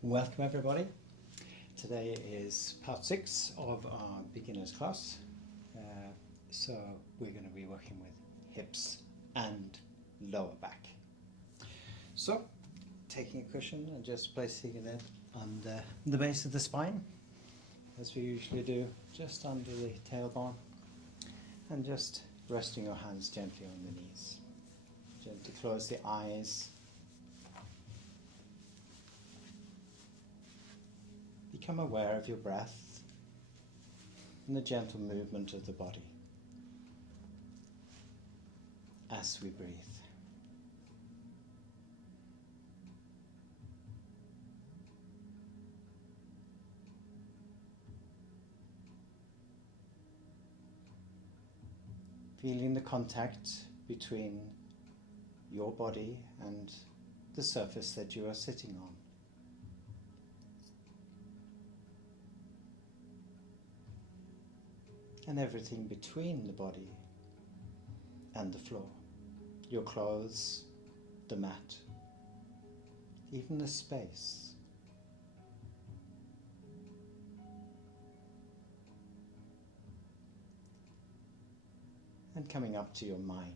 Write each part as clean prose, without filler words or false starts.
Welcome everybody. Today is part 6 of our beginner's class. So we're going to be working with hips and lower back. So taking a cushion and just placing it on the base of the spine, as we usually do, just under the tailbone, and just resting your hands gently on the knees. Gently close the eyes. Become aware of your breath and the gentle movement of the body as we breathe. Feeling the contact between your body and the surface that you are sitting on. And everything between the body and the floor. Your clothes, the mat, even the space. And coming up to your mind.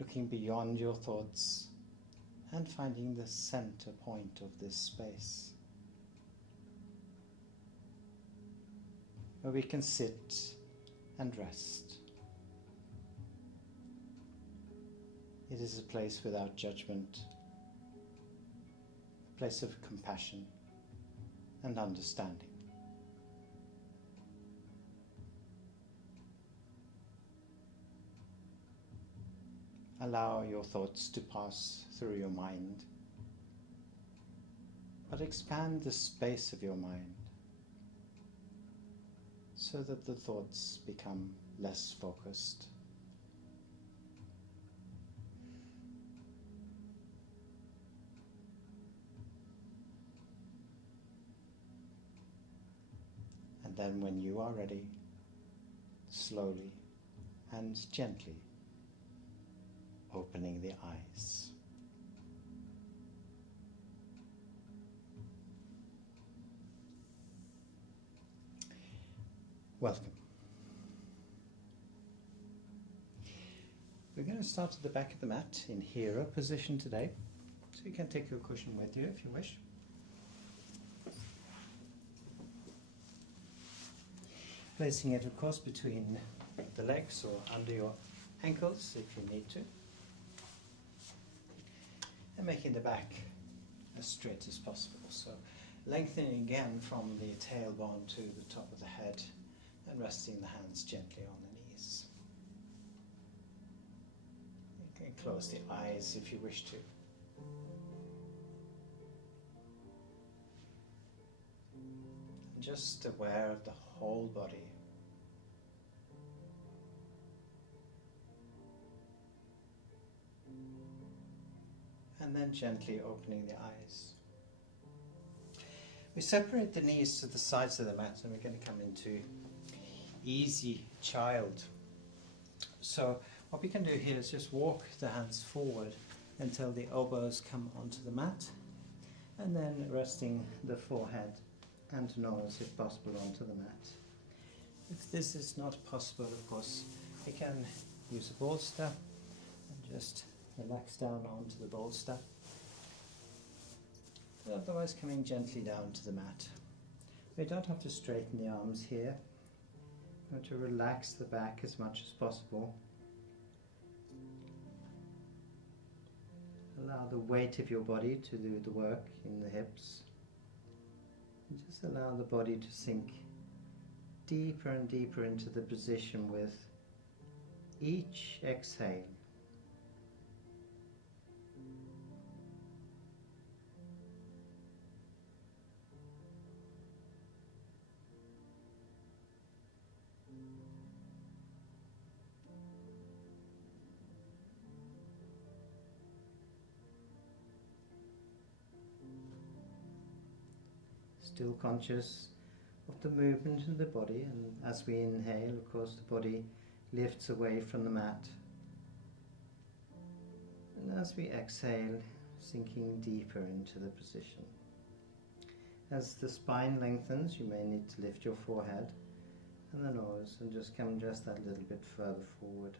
Looking beyond your thoughts and finding the center point of this space, where we can sit and rest. It is a place without judgment, a place of compassion and understanding. Allow your thoughts to pass through your mind, but expand the space of your mind so that the thoughts become less focused. And then when you are ready, slowly and gently opening the eyes. Welcome. We're going to start at the back of the mat in hero position today. So you can take your cushion with you if you wish. Placing it, of course, between the legs or under your ankles if you need to. And making the back as straight as possible. So lengthening again from the tailbone to the top of the head and resting the hands gently on the knees. You can close the eyes if you wish to. And just aware of the whole body. And then gently opening the eyes. We separate the knees to the sides of the mat and we're going to come into easy child. So what we can do here is just walk the hands forward until the elbows come onto the mat, and then resting the forehead and nose if possible onto the mat. If this is not possible, of course, we can use a bolster and just relax down onto the bolster. But otherwise coming gently down to the mat. We don't have to straighten the arms here. We want to relax the back as much as possible. Allow the weight of your body to do the work in the hips. And just allow the body to sink deeper and deeper into the position with each exhale. Still conscious of the movement in the body, and as we inhale, of course, the body lifts away from the mat, And as we exhale, sinking deeper into the position. As the spine lengthens, you may need to lift your forehead and the nose and just come just that little bit further forward.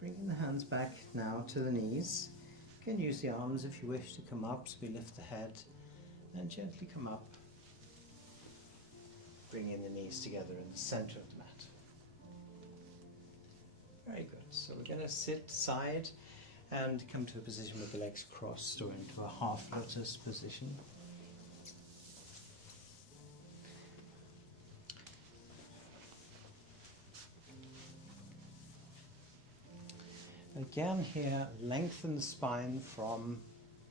Bringing the hands back now to the knees. You can use the arms if you wish to come up, so we lift the head and gently come up, bringing the knees together in the center of the mat. Very good. So we're going to sit side and come to a position with the legs crossed or into a half lotus position. Again here, lengthen the spine from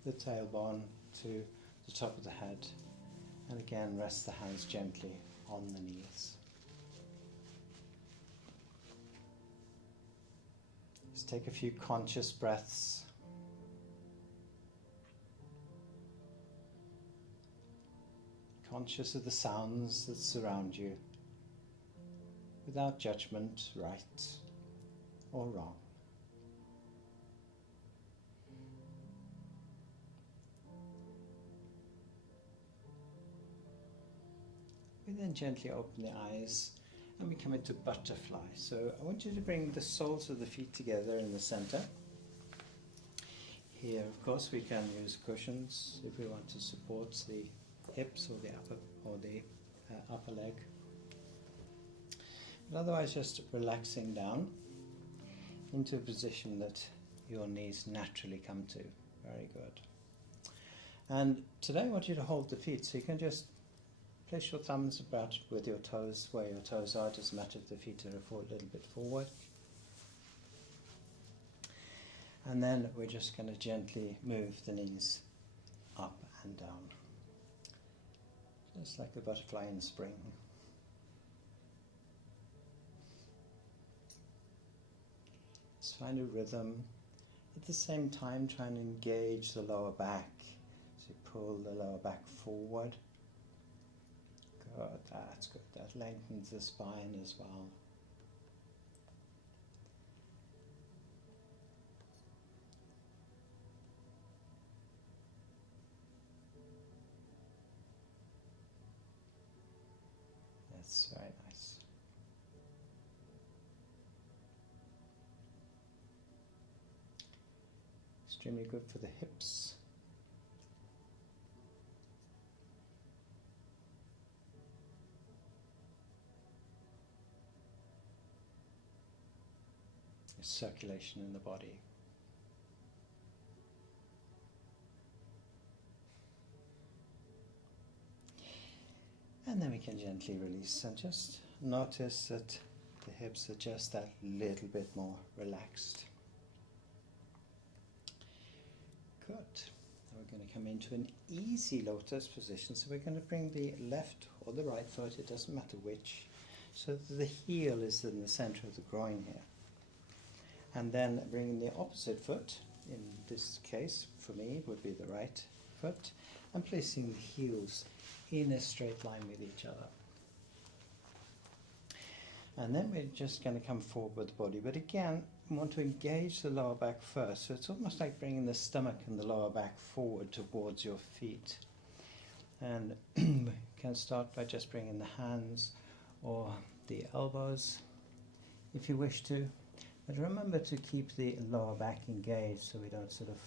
the tailbone to the top of the head, and again rest the hands gently on the knees. Just take a few conscious breaths. Conscious of the sounds that surround you, without judgment, right or wrong. We then gently open the eyes and we come into butterfly. So I want you to bring the soles of the feet together in the center. Here, of course, we can use cushions if we want to support the hips or the upper leg. But otherwise, just relaxing down into a position that your knees naturally come to. Very good. And today I want you to hold the feet, so you can just place your thumbs about with your toes where your toes are. It doesn't matter if the feet are a little bit forward. And then we're just going to gently move the knees up and down, just like a butterfly in spring. Just find a rhythm. At the same time, try and engage the lower back. So you pull the lower back forward. Good, that's good. That lengthens the spine as well. That's very nice. Extremely good for the hips. Circulation in the body. And then we can gently release and just notice that the hips are just that little bit more relaxed. Good. Now we're going to come into an easy lotus position. So we're going to bring the left or the right foot, it doesn't matter which, so that the heel is in the center of the groin here. And then bringing the opposite foot, in this case for me it would be the right foot, and placing the heels in a straight line with each other. And then we're just going to come forward with the body, but again we want to engage the lower back first, so it's almost like bringing the stomach and the lower back forward towards your feet. And we can start by just bringing the hands or the elbows if you wish to. But remember to keep the lower back engaged so we don't sort of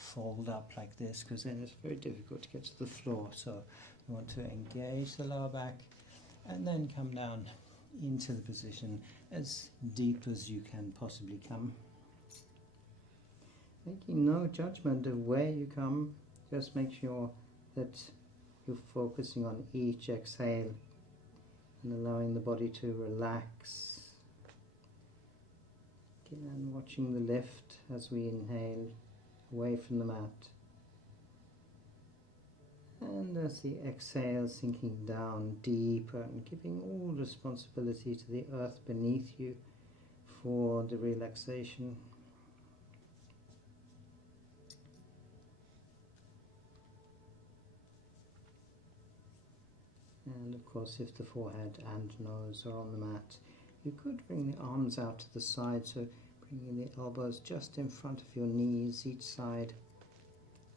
fold up like this, because then it's very difficult to get to the floor. So we want to engage the lower back and then come down into the position as deep as you can possibly come. Making no judgment of where you come, just make sure that you're focusing on each exhale and allowing the body to relax. Again, watching the lift as we inhale away from the mat, and as the exhale sinking down deeper and giving all responsibility to the earth beneath you for the relaxation. And of course, if the forehead and nose are on the mat, you could bring the arms out to the side, so bringing the elbows just in front of your knees each side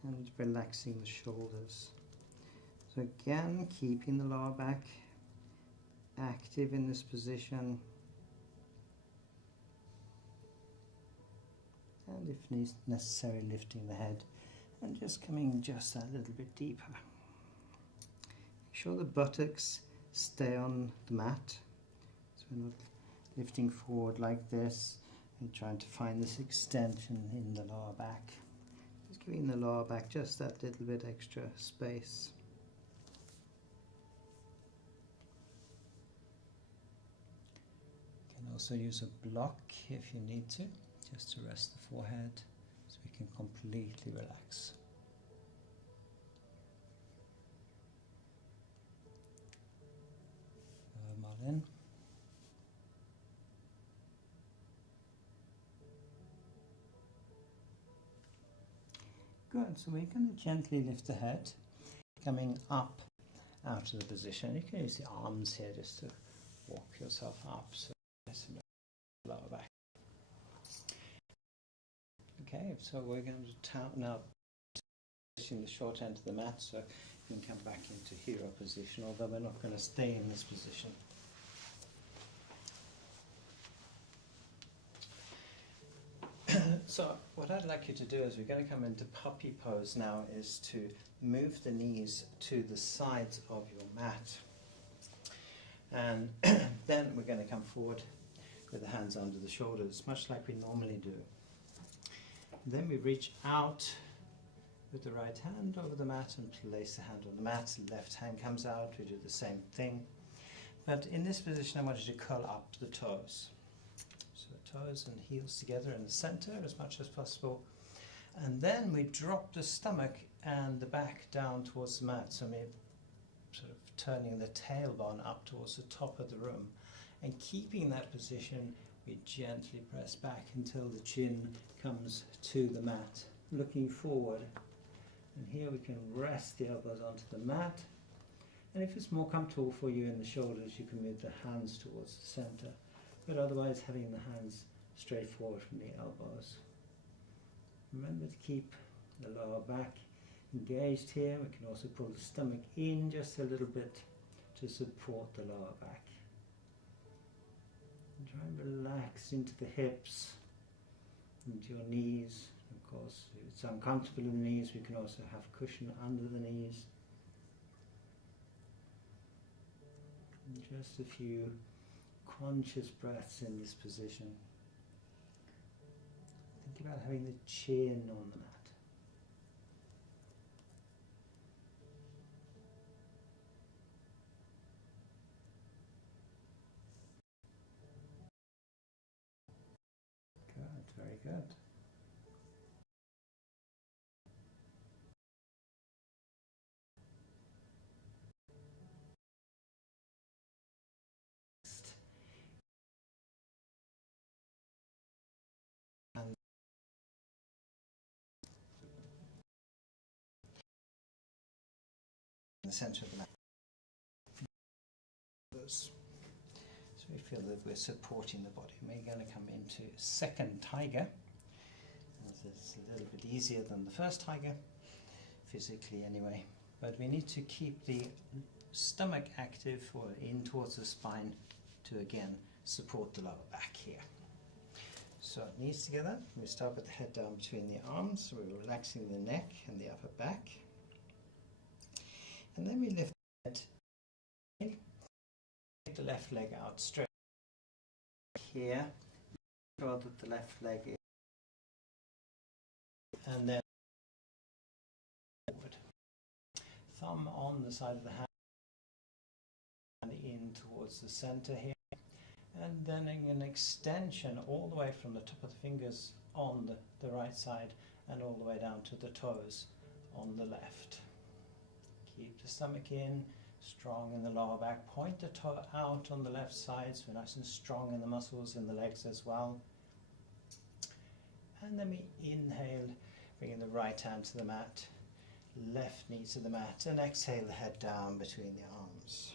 and relaxing the shoulders. So again, keeping the lower back active in this position, and if necessary, lifting the head and just coming just a little bit deeper. Make sure the buttocks stay on the mat, so we're not lifting forward like this and trying to find this extension in the lower back. Just giving the lower back just that little bit extra space. You can also use a block if you need to, just to rest the forehead so we can completely relax. In. Good, so we're going to gently lift the head, coming up out of the position. You can use the arms here just to walk yourself up, so lower back. Okay, so we're going to now position the short end of the mat so you can come back into hero position, although we're not going to stay in this position. So what I'd like you to do is we're going to come into puppy pose now, is to move the knees to the sides of your mat. And then we're going to come forward with the hands under the shoulders, much like we normally do. Then we reach out with the right hand over the mat and place the hand on the mat. The left hand comes out, we do the same thing. But in this position I want you to curl up the toes. Toes and heels together in the center as much as possible, and then we drop the stomach and the back down towards the mat, so we're sort of turning the tailbone up towards the top of the room, and keeping that position we gently press back until the chin comes to the mat, looking forward. And here we can rest the elbows onto the mat, and if it's more comfortable for you in the shoulders you can move the hands towards the center, but otherwise having the hands straight forward from the elbows. Remember to keep the lower back engaged here. We can also pull the stomach in just a little bit to support the lower back. And try and relax into the hips, into your knees. Of course, if it's uncomfortable in the knees, we can also have cushion under the knees. And just a few conscious breaths in this position. Think about having the chin on the mat. Good, very good. The center of the mat. So we feel that we're supporting the body. We're going to come into second tiger. It's a little bit easier than the first tiger, physically anyway. But we need to keep the stomach active or in towards the spine to again support the lower back here. So knees together. We start with the head down between the arms. So we're relaxing the neck and the upper back. And then we lift the head, take the left leg out straight here, make sure that the left leg is, and then forward. Thumb on the side of the hand and in towards the center here, and then an extension all the way from the top of the fingers on the right side and all the way down to the toes on the left. Keep the stomach in, strong in the lower back. Point the toe out on the left side so we're nice and strong in the muscles in the legs as well. And then we inhale, bringing the right hand to the mat, left knee to the mat, and exhale the head down between the arms.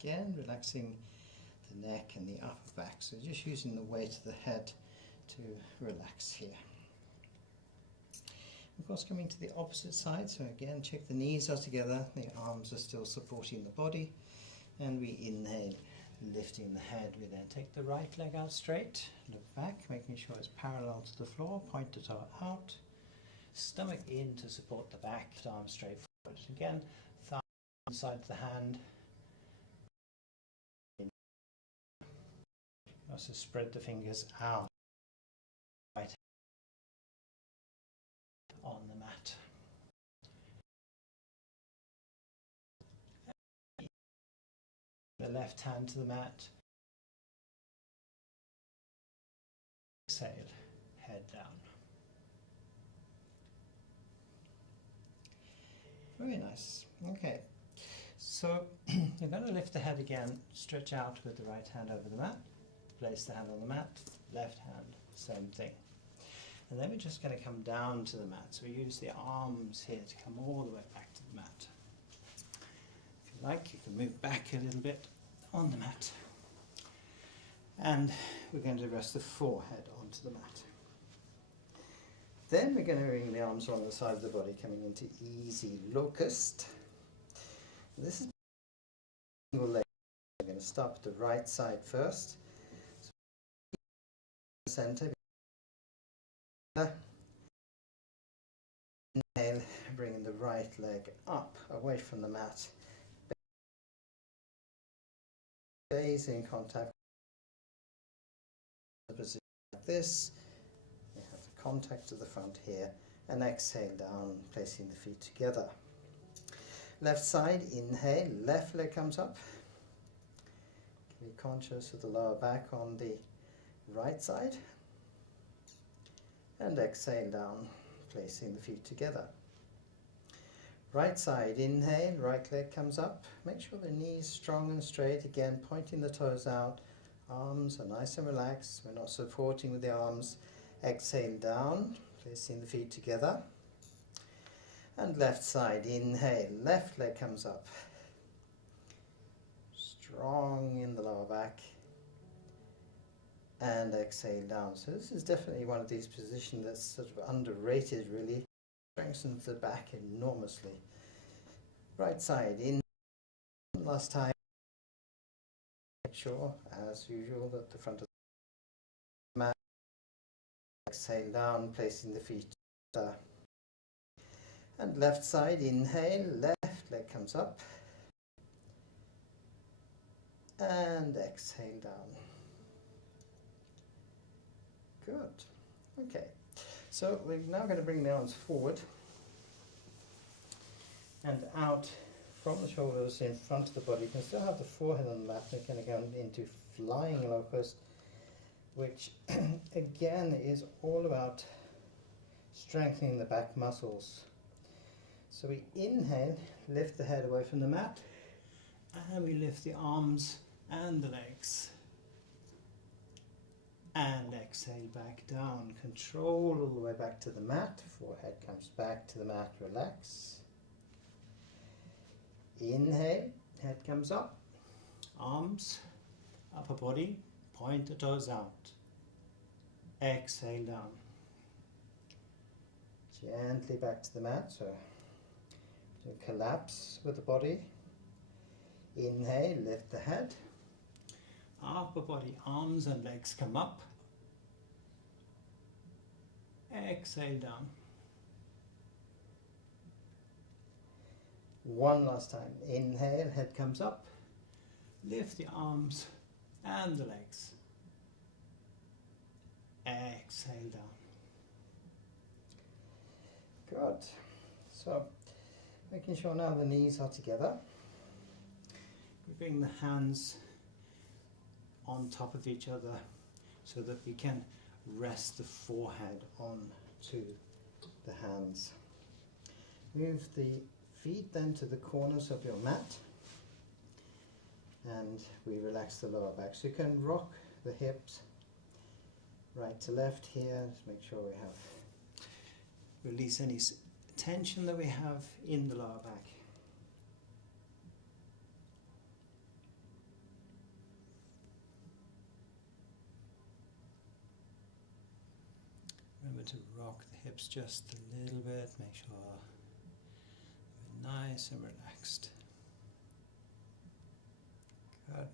Again, relaxing the neck and the upper back. So just using the weight of the head to relax here. Of course, coming to the opposite side, so again, check the knees are together, the arms are still supporting the body, and we inhale, lifting the head. We then take the right leg out straight, look back, making sure it's parallel to the floor, point the toe out, stomach in to support the back, arms straight forward. Again, thumb inside the hand. Also spread the fingers out, right on the mat. The left hand to the mat. Exhale, head down. Very nice. Okay, so you're going to lift the head again, stretch out with the right hand over the mat, place the hand on the mat, left hand, same thing. And then we're just going to come down to the mat. So we use the arms here to come all the way back to the mat. If you like, you can move back a little bit on the mat. And we're going to rest the forehead onto the mat. Then we're going to bring the arms along the side of the body, coming into easy locust. This is single leg. We're going to start with the right side first. So center. Inhale, bringing the right leg up, away from the mat. Stays in contact with the position like this. We have the contact to the front here, and exhale down, placing the feet together. Left side, inhale, left leg comes up. Be conscious of the lower back on the right side. And exhale down, placing the feet together. Right side, inhale, right leg comes up. Make sure the knees strong and straight, again pointing the toes out. Arms are nice and relaxed, we're not supporting with the arms. Exhale down, placing the feet together. And left side, inhale, left leg comes up. Strong in the lower back. And exhale down. So this is definitely one of these positions that's sort of underrated, really. Strengthens the back enormously. Right side, in. Last time. Make sure, as usual, that the front of the mat. Exhale down, placing the feet. And left side, inhale, left leg comes up. And exhale down. Good. Okay. So we're now going to bring the arms forward and out from the shoulders in front of the body. You can still have the forehead on the mat. We're going to go into flying locust, which again is all about strengthening the back muscles. So we inhale, lift the head away from the mat, and we lift the arms and the legs. And exhale back down. Control all the way back to the mat. Forehead comes back to the mat. Relax. Inhale. Head comes up. Arms. Upper body. Point the toes out. Exhale down. Gently back to the mat. So collapse with the body. Inhale. Lift the head. Upper body, arms and legs come up. Exhale down. One last time. Inhale, head comes up. Lift the arms and the legs. Exhale down. Good. So, making sure now the knees are together. We bring the hands on top of each other so that we can rest the forehead onto the hands. Move the feet then to the corners of your mat, and we relax the lower back. So you can rock the hips right to left here. Just make sure we have release any tension that we have in the lower back. to rock the hips just a little bit, make sure they're nice and relaxed. Good.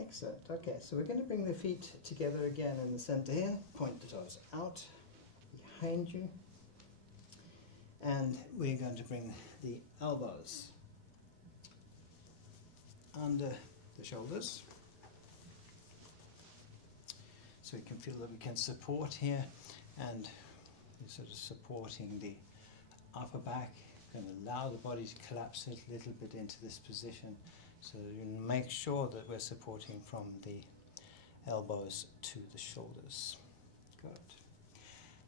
Excellent. Okay, so we're going to bring the feet together again in the center here. Point the toes out behind you. And we're going to bring the elbows under the shoulders. So we can feel that we can support here, and we're sort of supporting the upper back. Going to allow the body to collapse a little bit into this position. So you make sure that we're supporting from the elbows to the shoulders. Good.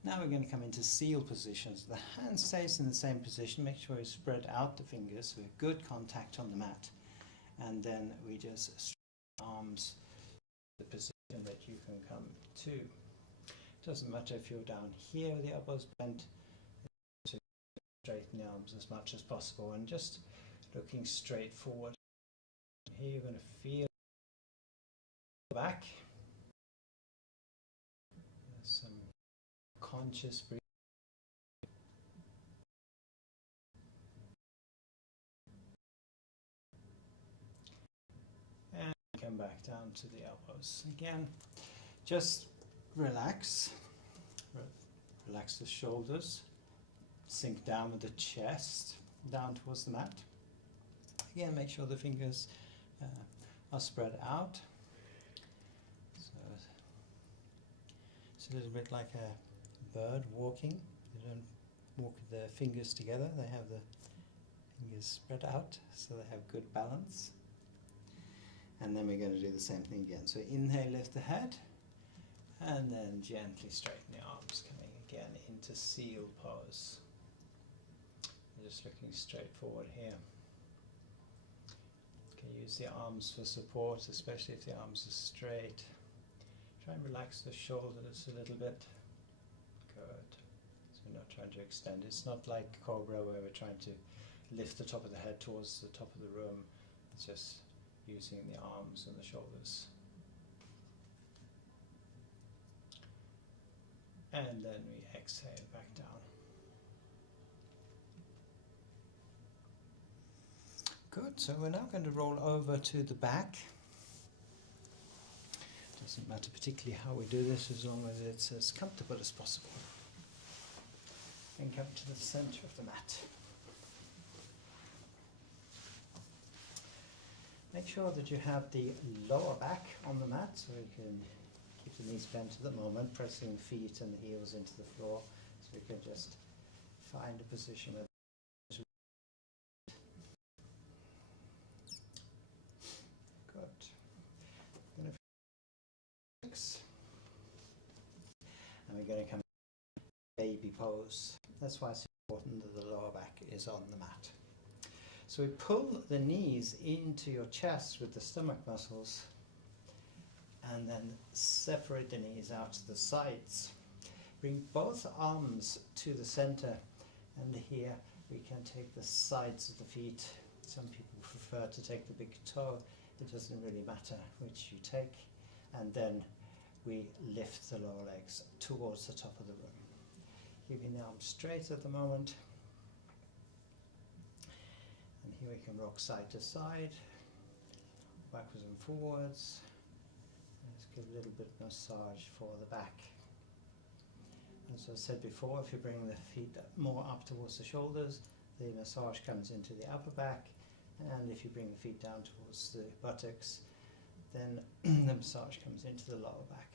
Now we're going to come into seal positions. The hand stays in the same position. Make sure you spread out the fingers so we have good contact on the mat. And then we just stretch the arms to the position that you can come to. Doesn't matter if you're down here with the elbows bent, to straighten the arms as much as possible and just looking straight forward. Here you're going to feel back. There's some conscious breathing. And come back down to the elbows. Again, just relax. Relax the shoulders. Sink down with the chest down towards the mat. Again, make sure the fingers are spread out. So it's a little bit like a bird walking. They don't walk with their fingers together, they have the fingers spread out so they have good balance. And then we're going to do the same thing again. So inhale, lift the head, and then gently straighten the arms, coming again into seal pose. Just looking straight forward here. Use the arms for support, especially if the arms are straight. Try and relax the shoulders a little bit. Good. So we're not trying to extend. It's not like Cobra where we're trying to lift the top of the head towards the top of the room. It's just using the arms and the shoulders. And then we exhale back down. Good, so we're now going to roll over to the back. Doesn't matter particularly how we do this as long as it's as comfortable as possible. And come to the center of the mat. Make sure that you have the lower back on the mat so you can keep the knees bent at the moment, pressing the feet and the heels into the floor. So we can just find a position where and we're going to come to baby pose. That's why it's important that the lower back is on the mat. So we pull the knees into your chest with the stomach muscles and then separate the knees out to the sides. Bring both arms to the center, and here we can take the sides of the feet. Some people prefer to take the big toe. It doesn't really matter which you take. And then we lift the lower legs towards the top of the room. Keeping the arms straight at the moment. And here we can rock side to side, backwards and forwards. Let's give a little bit of massage for the back. As I said before, if you bring the feet more up towards the shoulders, the massage comes into the upper back. And if you bring the feet down towards the buttocks, then the massage comes into the lower back.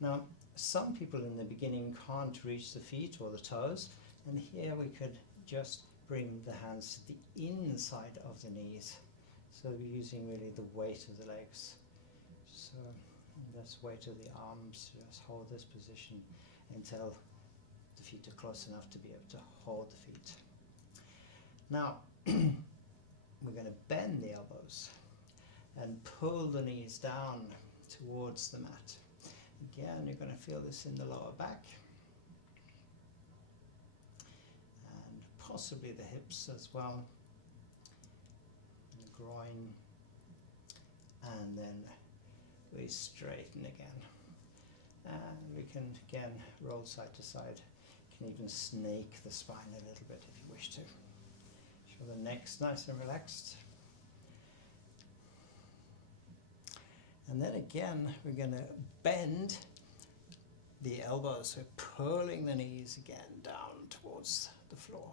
Now, some people in the beginning can't reach the feet or the toes, and here we could just bring the hands to the inside of the knees. So we're using really the weight of the legs. So that's weight of the arms. Just hold this position until the feet are close enough to be able to hold the feet. Now, we're going to bend the elbows and pull the knees down towards the mat. Again, you're going to feel this in the lower back. And possibly the hips as well, and the groin, and then we straighten again. And we can again roll side to side. You can even snake the spine a little bit if you wish to. Sure the neck's nice and relaxed. And then again we're going to bend the elbows, so pulling the knees again down towards the floor.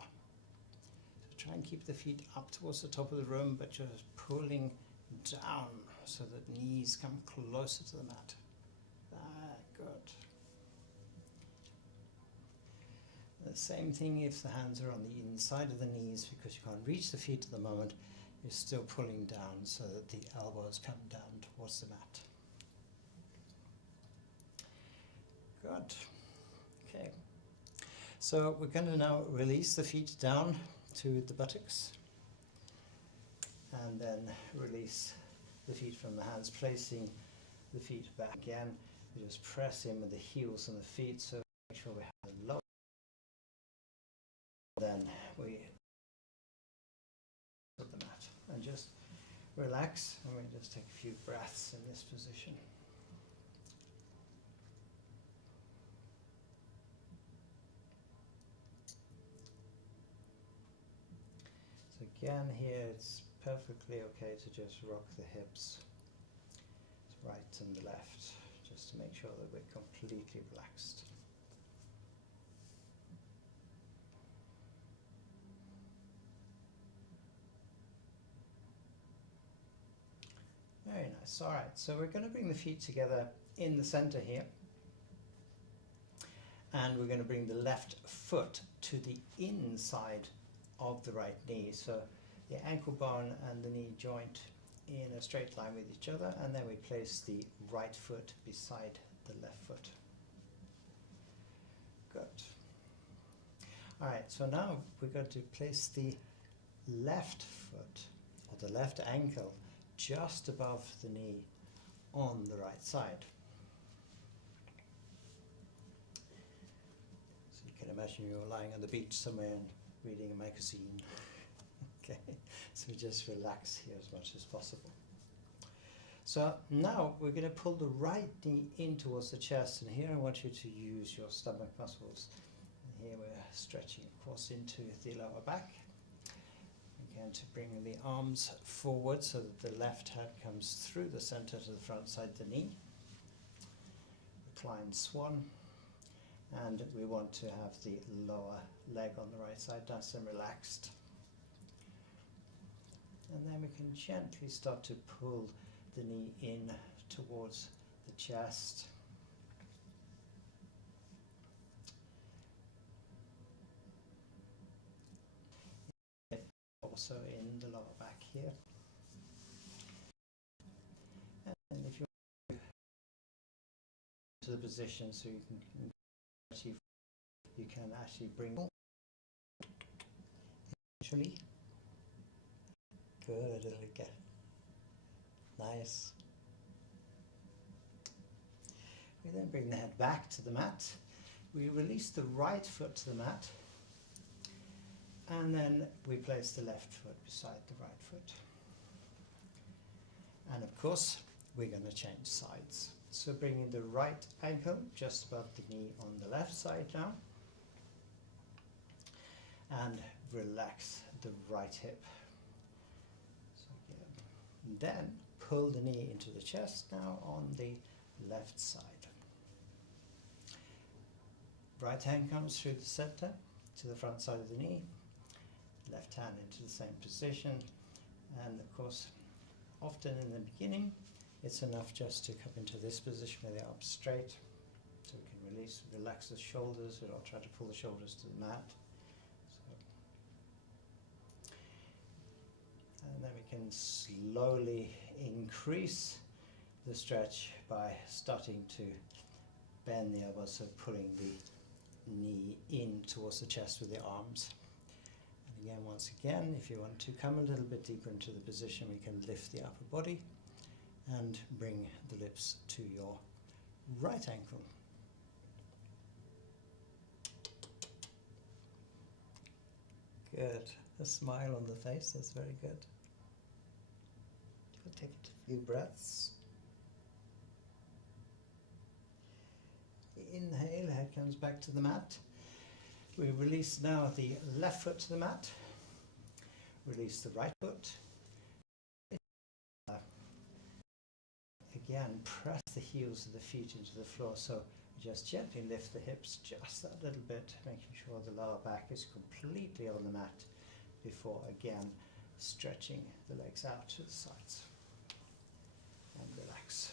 So try and keep the feet up towards the top of the room, but just pulling down so that knees come closer to the mat. Good. The same thing if the hands are on the inside of the knees, because you can't reach the feet at the moment, you're still pulling down so that the elbows come down towards the mat. Good. Okay. So we're going to now release the feet down to the buttocks, and then release the feet from the hands, placing the feet back again. We just press in with the heels and the feet, so make sure we have the low. Then we put the mat and just relax, and we just take a few breaths in this position. So again here it's perfectly okay to just rock the hips to right and the left, just to make sure that we're completely relaxed. Very nice. All right, so we're going to bring the feet together in the center here, and we're going to bring the left foot to the inside of the right knee, so the ankle bone and the knee joint in a straight line with each other, and then we place the right foot beside the left foot. Good. All right, so now we're going to place the left foot, or the left ankle, just above the knee on the right side. So you can imagine you're lying on the beach somewhere and reading a magazine. Okay, so just relax here as much as possible. So now we're going to pull the right knee in towards the chest, and here I want you to use your stomach muscles. And here we're stretching, of course, into the lower back. Again, to bring the arms forward so that the left hand comes through the center to the front side of the knee. Reclined swan. And we want to have the lower leg on the right side nice and relaxed. And then we can gently start to pull the knee in towards the chest. Also in the lower back here. And if you want to the position so you can actually bring actually good, it'll get nice. We then bring the head back to the mat. We release the right foot to the mat, and then we place the left foot beside the right foot. And of course, we're going to change sides. So bringing the right ankle just above the knee on the left side now. And relax the right hip. So again, then pull the knee into the chest now on the left side. Right hand comes through the center to the front side of the knee. Left hand into the same position, and of course often in the beginning it's enough just to come into this position with the arms straight, so we can relax the shoulders. We'll try to pull the shoulders to the mat, and then we can slowly increase the stretch by starting to bend the elbows, so pulling the knee in towards the chest with the arms. Again, once again, if you want to come a little bit deeper into the position, we can lift the upper body and bring the lips to your right ankle. Good. A smile on the face, that's very good. Take a few breaths. Inhale, head comes back to the mat. We release now the left foot to the mat. Release the right foot. Again, press the heels of the feet into the floor. So just gently lift the hips just that little bit, making sure the lower back is completely on the mat before again stretching the legs out to the sides. And relax.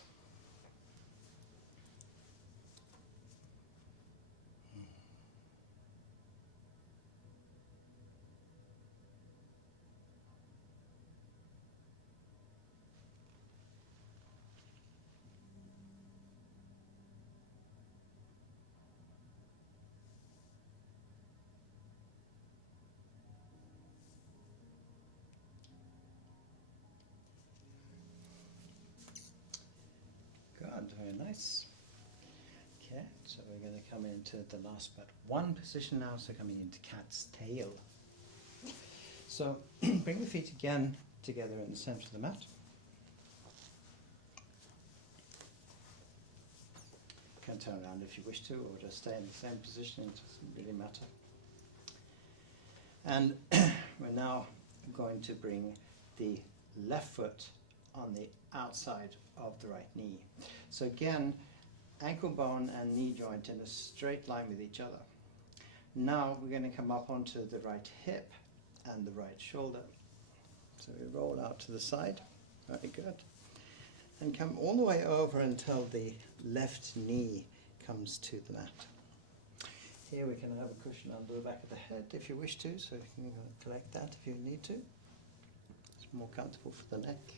Good, very nice. Okay, so we're going to come into the last but one position now, so coming into cat's tail. So bring the feet again together in the center of the mat. You can turn around if you wish to, or just stay in the same position, it doesn't really matter. And we're now going to bring the left foot on the outside of the right knee. So again, ankle bone and knee joint in a straight line with each other. Now we're going to come up onto the right hip and the right shoulder. So we roll out to the side, very good. And come all the way over until the left knee comes to the mat. Here we can have a cushion under the back of the head if you wish to, so you can collect that if you need to. It's more comfortable for the neck.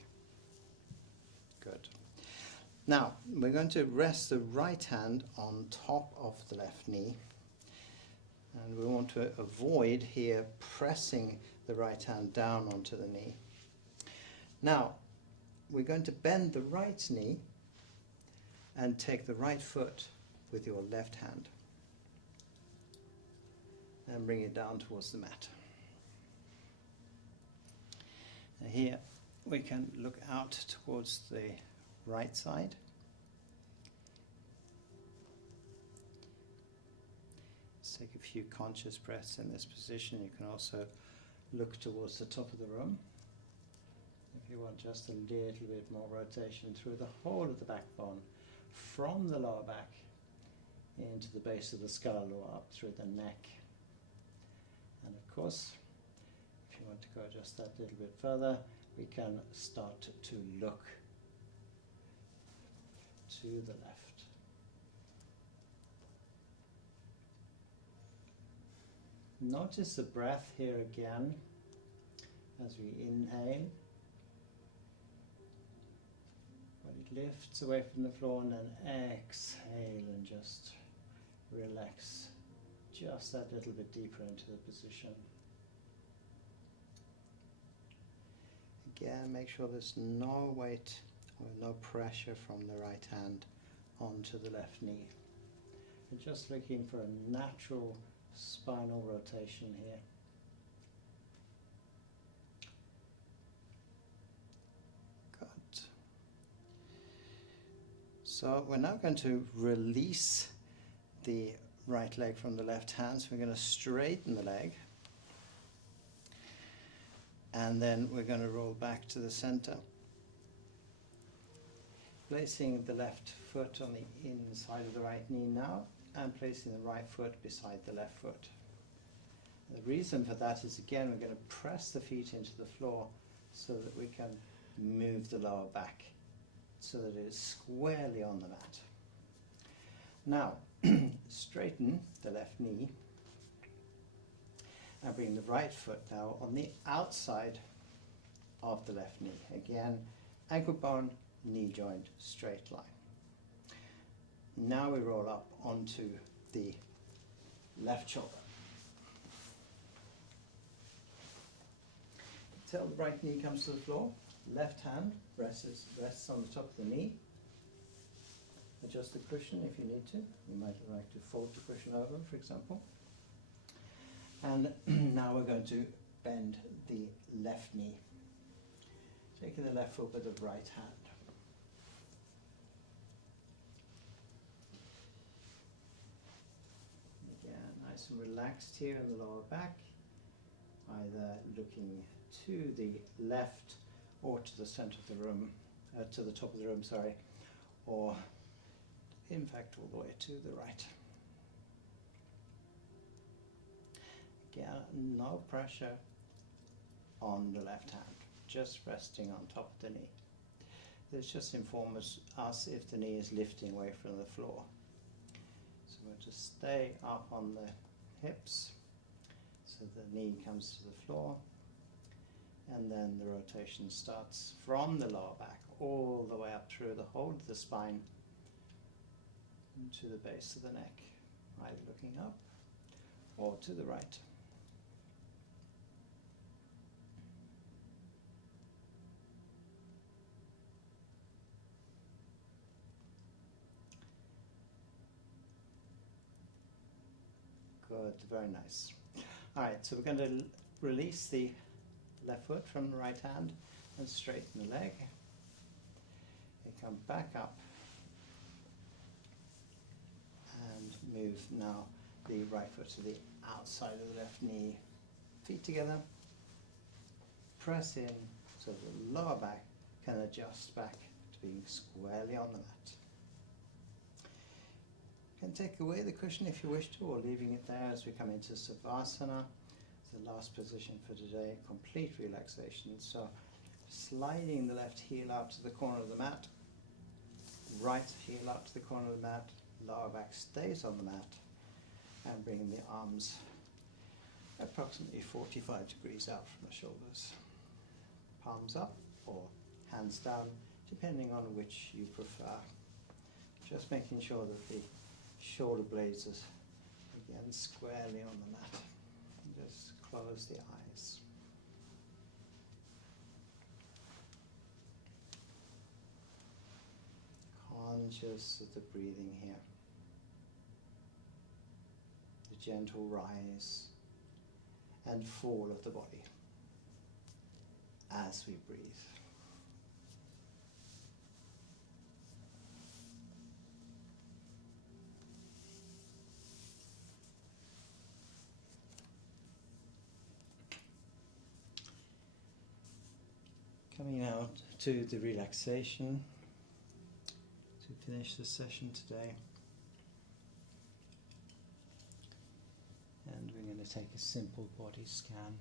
Good. Now, we're going to rest the right hand on top of the left knee. And we want to avoid here pressing the right hand down onto the knee. Now, we're going to bend the right knee and take the right foot with your left hand. And bring it down towards the mat. Now here we can look out towards the right side. Let's take a few conscious breaths in this position. You can also look towards the top of the room. If you want just a little bit more rotation through the whole of the backbone, from the lower back into the base of the skull or up through the neck. And of course, if you want to go just that little bit further, we can start to look to the left. Notice the breath here again as we inhale. Body lifts away from the floor and then exhale and just relax just that little bit deeper into the position. Again, make sure there's no weight or no pressure from the right hand onto the left knee. We're just looking for a natural spinal rotation here. Good. So we're now going to release the right leg from the left hand. So we're going to straighten the leg. And then we're going to roll back to the center. Placing the left foot on the inside of the right knee now, and placing the right foot beside the left foot. The reason for that is, again, we're going to press the feet into the floor so that we can move the lower back so that it is squarely on the mat. Now, straighten the left knee and bring the right foot now on the outside of the left knee. Again, ankle bone, knee joint, straight line. Now we roll up onto the left shoulder. Till the right knee comes to the floor, left hand rests on the top of the knee. Adjust the cushion if you need to. You might like to fold the cushion over, for example. And now we're going to bend the left knee. Taking the left foot with the right hand. Again, nice and relaxed here in the lower back, either looking to the left or to the center of the room, to the top of the room, sorry, or in fact all the way to the right. Again, no pressure on the left hand, just resting on top of the knee. This just informs us if the knee is lifting away from the floor. So we'll just stay up on the hips, so the knee comes to the floor, and then the rotation starts from the lower back all the way up through the whole of the spine to the base of the neck, either looking up or to the right. Good, very nice. All right, so we're going to release the left foot from the right hand and straighten the leg. And come back up and move now the right foot to the outside of the left knee. Feet together. Press in so the lower back can adjust back to being squarely on the mat. You can take away the cushion if you wish to, or leaving it there as we come into Savasana. It's the last position for today, complete relaxation. So sliding the left heel out to the corner of the mat, right heel out to the corner of the mat, lower back stays on the mat, and bringing the arms approximately 45 degrees out from the shoulders. Palms up or hands down, depending on which you prefer. Just making sure that the shoulder blades are again squarely on the mat. And just close the eyes. Conscious of the breathing here. The gentle rise and fall of the body as we breathe. Coming out to the relaxation to finish the session today. And we're going to take a simple body scan.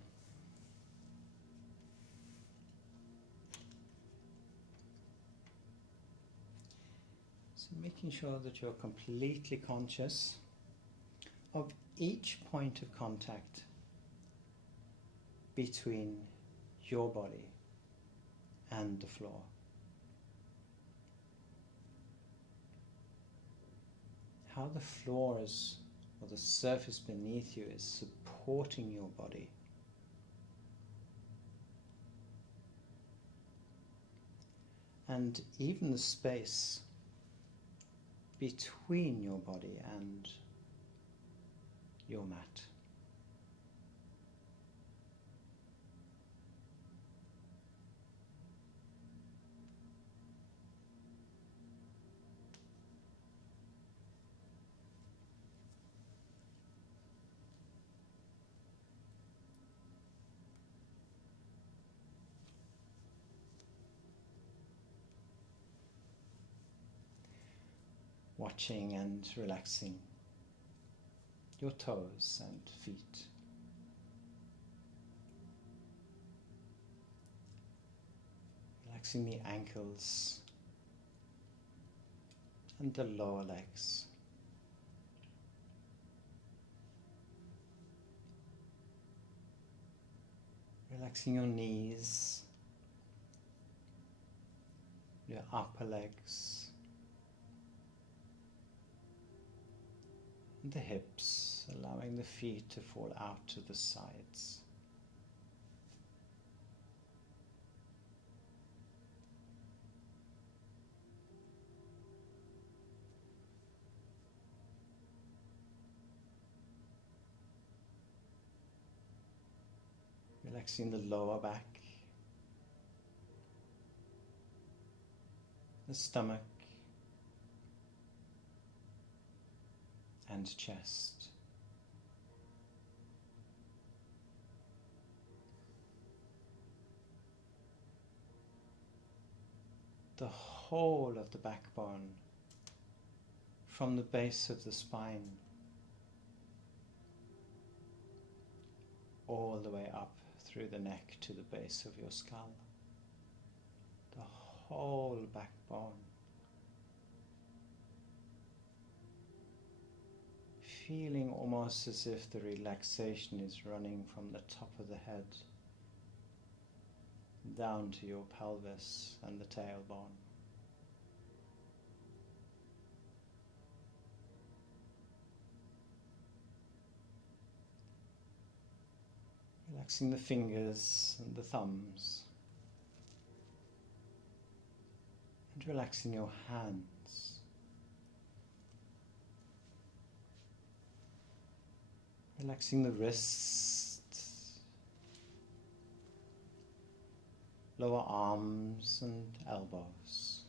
So making sure that you're completely conscious of each point of contact between your body and the floor. How the floor is, or the surface beneath you is supporting your body. And even the space between your body and your mat. Watching and relaxing your toes and feet. Relaxing the ankles and the lower legs. Relaxing your knees, your upper legs, the hips, allowing the feet to fall out to the sides. Relaxing the lower back, the stomach and chest. The whole of the backbone, from the base of the spine all the way up through the neck to the base of your skull. The whole backbone. Feeling almost as if the relaxation is running from the top of the head down to your pelvis and the tailbone. Relaxing the fingers and the thumbs, and relaxing your hands. Relaxing the wrists, lower arms and elbows,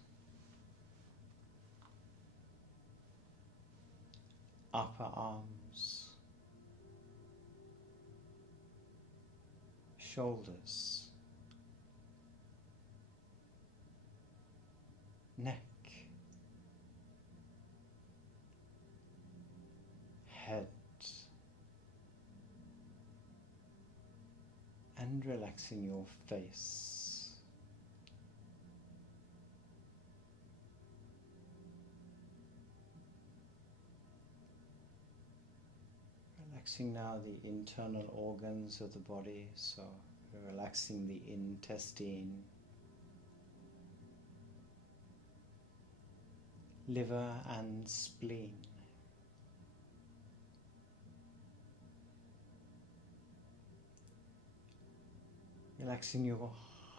upper arms, shoulders, neck, head, and relaxing your face. Relaxing now the internal organs of the body, so we're relaxing the intestine, liver and spleen. Relaxing your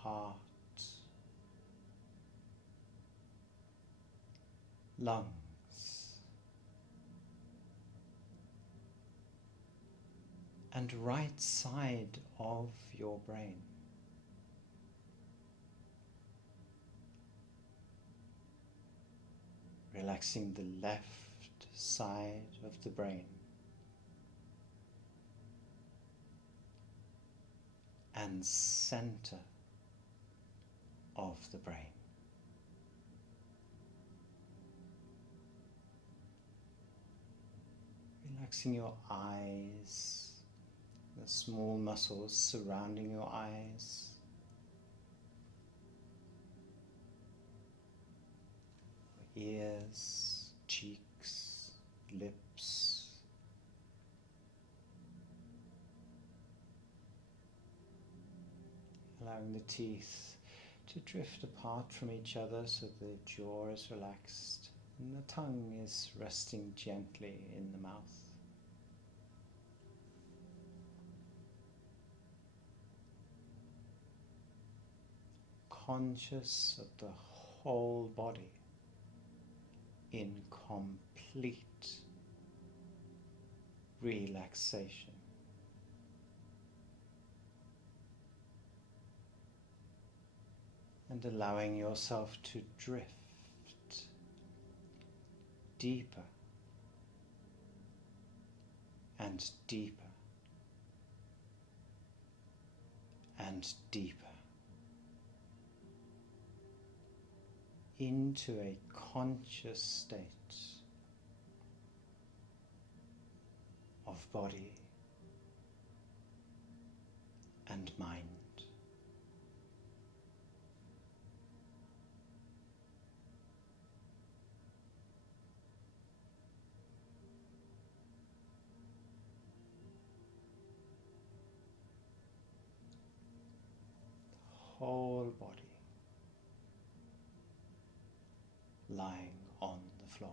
heart, lungs, and right side of your brain. Relaxing the left side of the brain. And center of the brain. Relaxing your eyes, the small muscles surrounding your eyes. Ears, cheeks, lips. Allowing the teeth to drift apart from each other so the jaw is relaxed and the tongue is resting gently in the mouth. Conscious of the whole body in complete relaxation. And allowing yourself to drift deeper and deeper and deeper into a conscious state of body and mind. Whole body lying on the floor.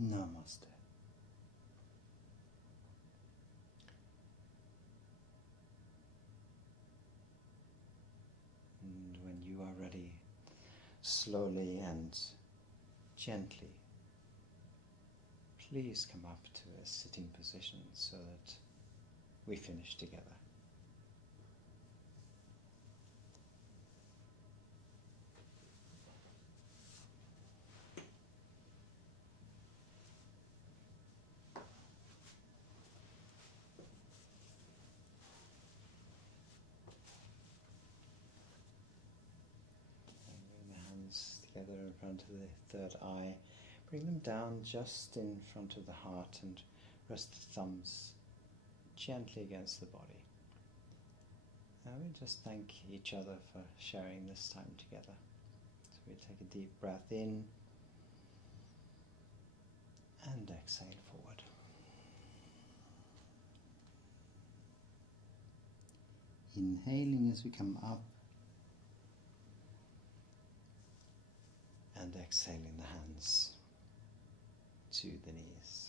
Namaste. And when you are ready, slowly and gently, please come up to a sitting position so that we finish together. Bring the hands together in front of the third eye. Bring them down just in front of the heart and rest the thumbs gently against the body. Now we just thank each other for sharing this time together. So we take a deep breath in and exhale forward. Inhaling as we come up and exhaling the hands to the knees.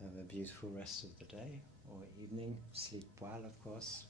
Have a beautiful rest of the day or evening. Sleep well, of course.